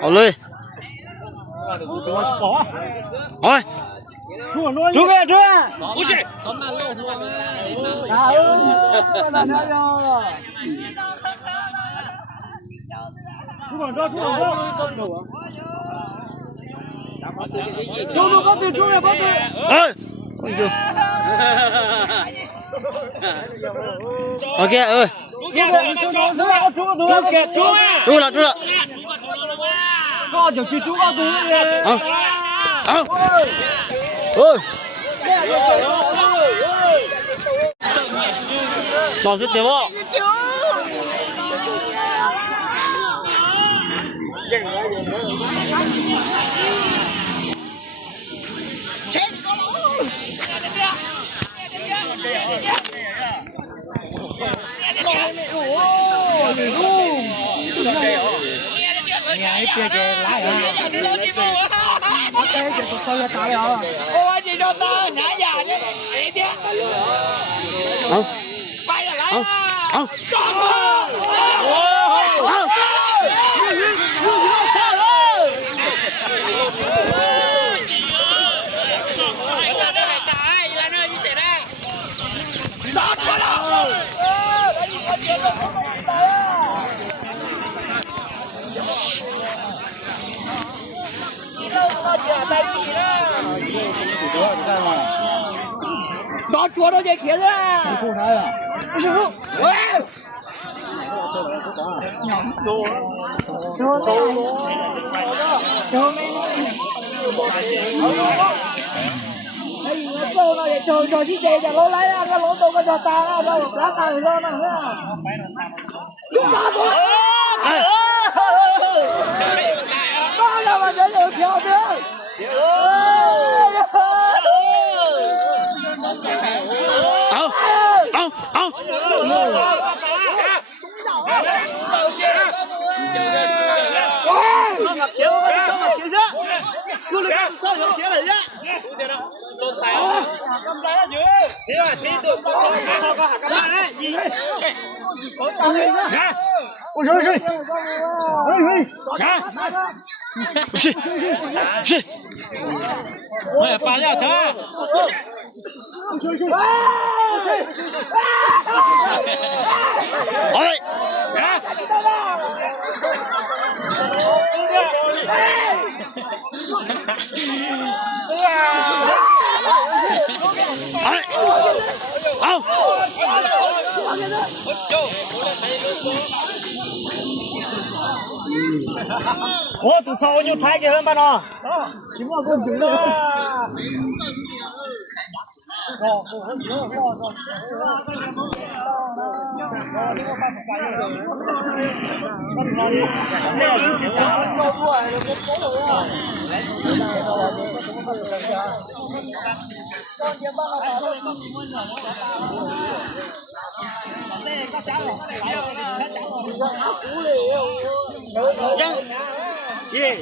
เอาเลยโอ้ยดูกันดูกัน不是从那漏出来OK 住了高就去住高度好老师点我你别给来了OK 这个稍微打了我这就打俺家的一点好快点来好拿捉到这茄子你说啥呀不是喂就去这个老来啊个老多个叫大啊叫啥大的那就啥子妈呀我这有条的不是我也拔掉他我都操我就抬给人吧呢你莫给我丢了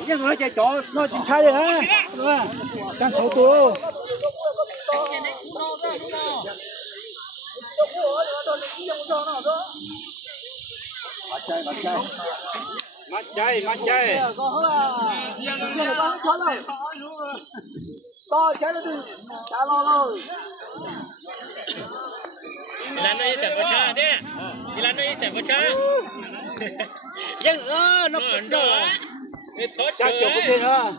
任何这找那警察的啊，是吧？干手多。下酒不行啊！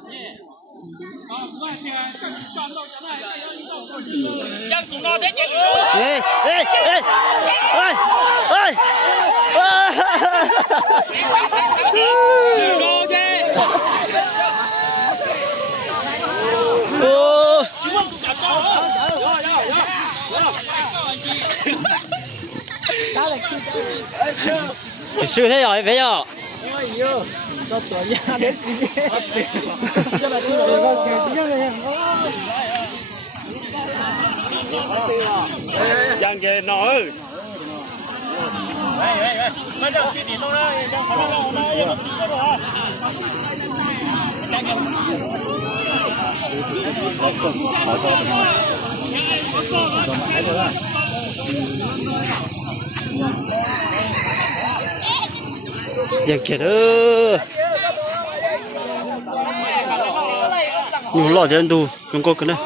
是不是要没有？哎呦，这多压的时间。ยังเกนน้อยไม่ได้ที่ดินตรงนั้นยังขอร้องนะยังไม่ติดก็ได้ยังเกน อยู่รอเดินดูลงก็กันนะ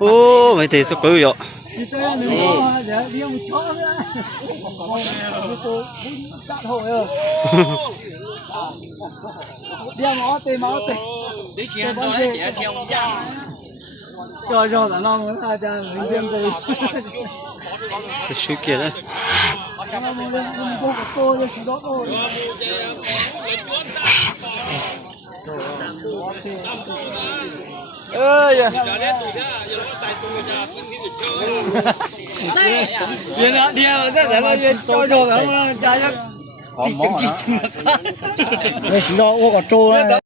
โอ้ไม่ได้สักปีอ่ะก็ชุกเกล้เอ้ยเดี๋ยวแต่เราจะโจๆแล้วมันจะจิตจิตไม่สิเราอ้วกโจนะ